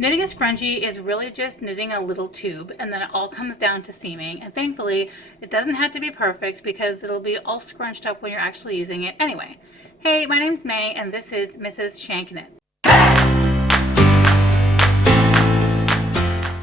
Knitting a scrunchie is really just knitting a little tube, and then it all comes down to seaming. And thankfully, it doesn't have to be perfect because it'll be all scrunched up when you're actually using it anyway. Hey, my name's May, and this is Mrs. Shank Knits.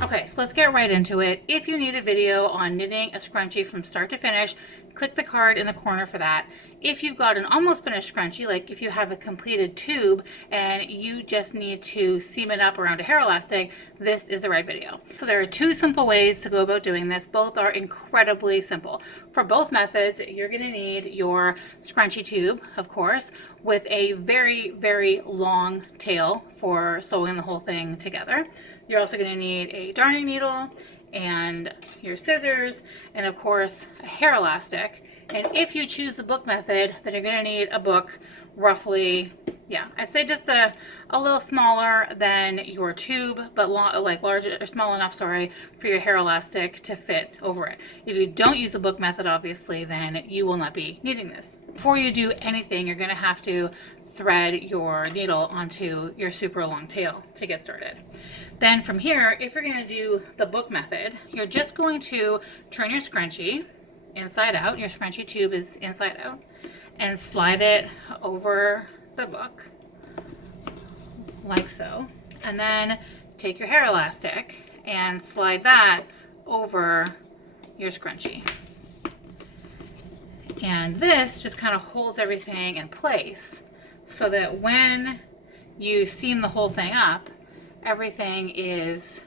Okay, so let's get right into it. If you need a video on knitting a scrunchie from start to finish, click the card in the corner for that. If you've got an almost finished scrunchie, like if you have a completed tube and you just need to seam it up around a hair elastic, this is the right video. So there are two simple ways to go about doing this. Both are incredibly simple. For both methods, you're going to need your scrunchie tube, of course, with a very, very long tail for sewing the whole thing together. You're also going to need a darning needle and your scissors and of course a hair elastic. And if you choose the book method, then you're going to need a book roughly, I'd say just a little smaller than your tube, but large or small enough, for your hair elastic to fit over it. If you don't use the book method, obviously, then you will not be needing this. Before you do anything, you're going to have to thread your needle onto your super long tail to get started. Then from here, if you're going to do the book method, you're just going to turn your scrunchie inside out. Your scrunchie tube is inside out, and slide it over the book like so, and then take your hair elastic and slide that over your scrunchie. And this just kind of holds everything in place so that when you seam the whole thing up, everything is,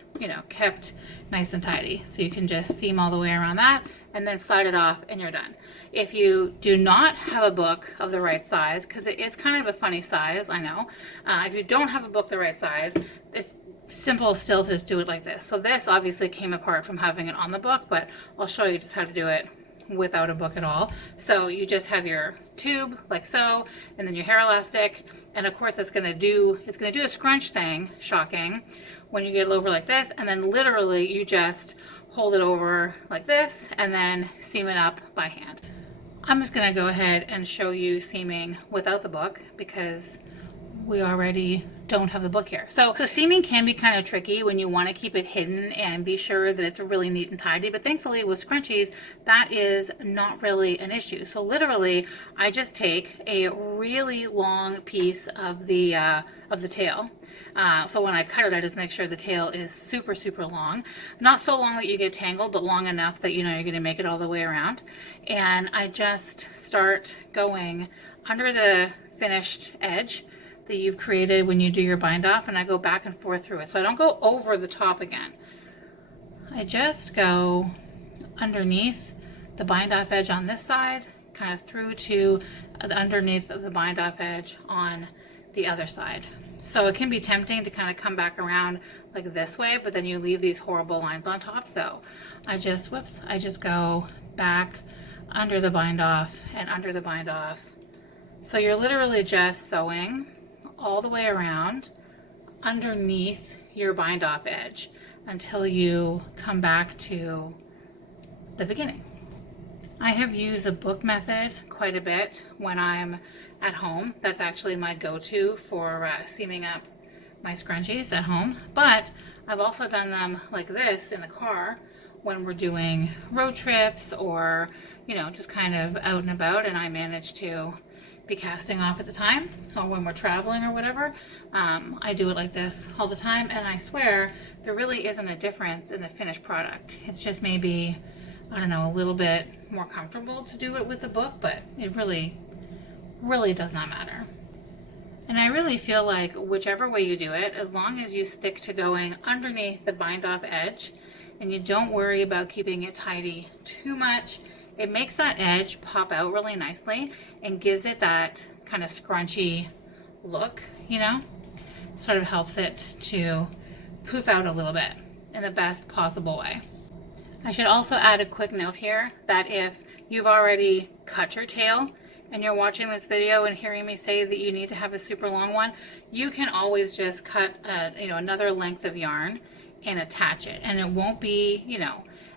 kept nice and tidy. So you can just seam all the way around that and then slide it off and you're done. If you do not have a book of the right size, because it is kind of a funny size, I know. If you don't have a book the right size, it's simple still to just do it like this. So this obviously came apart from having it on the book, but I'll show you just how to do it without a book at all. So you just have your tube like so, and then your hair elastic, and of course it's gonna do a scrunch thing, shocking, when you get it over like this, and then literally you just hold it over like this and then seam it up by hand. I'm just gonna go ahead and show you seaming without the book because we already don't have the book here. So seaming can be kind of tricky when you want to keep it hidden and be sure that it's really neat and tidy, but thankfully with scrunchies that is not really an issue. So literally I just take a really long piece of the tail. So when I cut it, I just make sure the tail is super, super long. Not so long that you get tangled, but long enough that you're going to make it all the way around. And I just start going under the finished edge that you've created when you do your bind off, and I go back and forth through it. So I don't go over the top again. I just go underneath the bind off edge on this side, kind of through to underneath the bind off edge on the other side. So it can be tempting to kind of come back around like this way, but then you leave these horrible lines on top. So I just go back under the bind off and under the bind off. So you're literally just sewing all the way around underneath your bind off edge until you come back to the beginning. I have used the book method quite a bit when I'm at home. That's actually my go-to for seaming up my scrunchies at home, but I've also done them like this in the car when we're doing road trips or just kind of out and about and I manage to be casting off at the time, or when we're traveling or whatever. I do it like this all the time, and I swear there really isn't a difference in the finished product. It's just maybe, I don't know, a little bit more comfortable to do it with the book, but it really does not matter. And I really feel like whichever way you do it, as long as you stick to going underneath the bind off edge and you don't worry about keeping it tidy too much, it makes that edge pop out really nicely and gives it that kind of scrunchy look, sort of helps it to poof out a little bit in the best possible way. I should also add a quick note here that if you've already cut your tail and you're watching this video and hearing me say that you need to have a super long one, you can always just cut another length of yarn and attach it, and it won't be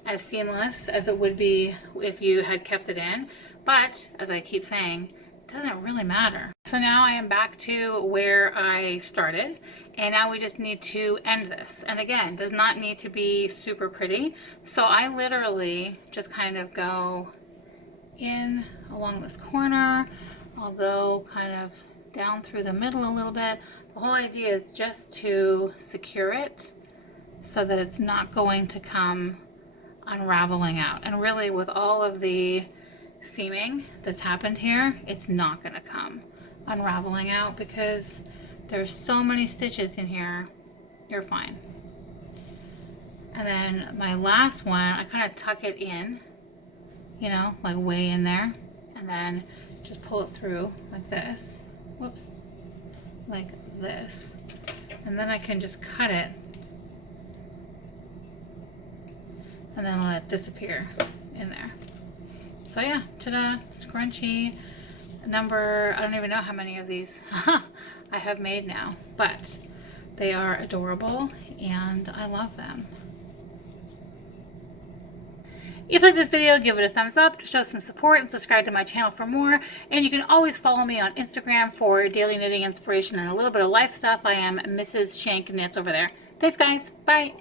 as seamless as it would be if you had kept it in, but as I keep saying, doesn't really matter. So now I am back to where I started, and now we just need to end this. And again, does not need to be super pretty. So I literally just kind of go in along this corner. I'll go kind of down through the middle a little bit. The whole idea is just to secure it so that it's not going to come unraveling out. And really, with all of the seaming that's happened here, it's not going to come unraveling out because there's so many stitches in here. You're fine. And then my last one, I kind of tuck it in, you know, like way in there, and then just pull it through like this. Whoops. Like this. And then I can just cut it and then let it disappear in there. So yeah, ta-da, scrunchie number, I don't even know how many of these I have made now, but they are adorable and I love them. If you like this video, give it a thumbs up to show some support and subscribe to my channel for more. And you can always follow me on Instagram for daily knitting inspiration and a little bit of life stuff. I am Mrs. Shank Knits over there. Thanks guys, bye.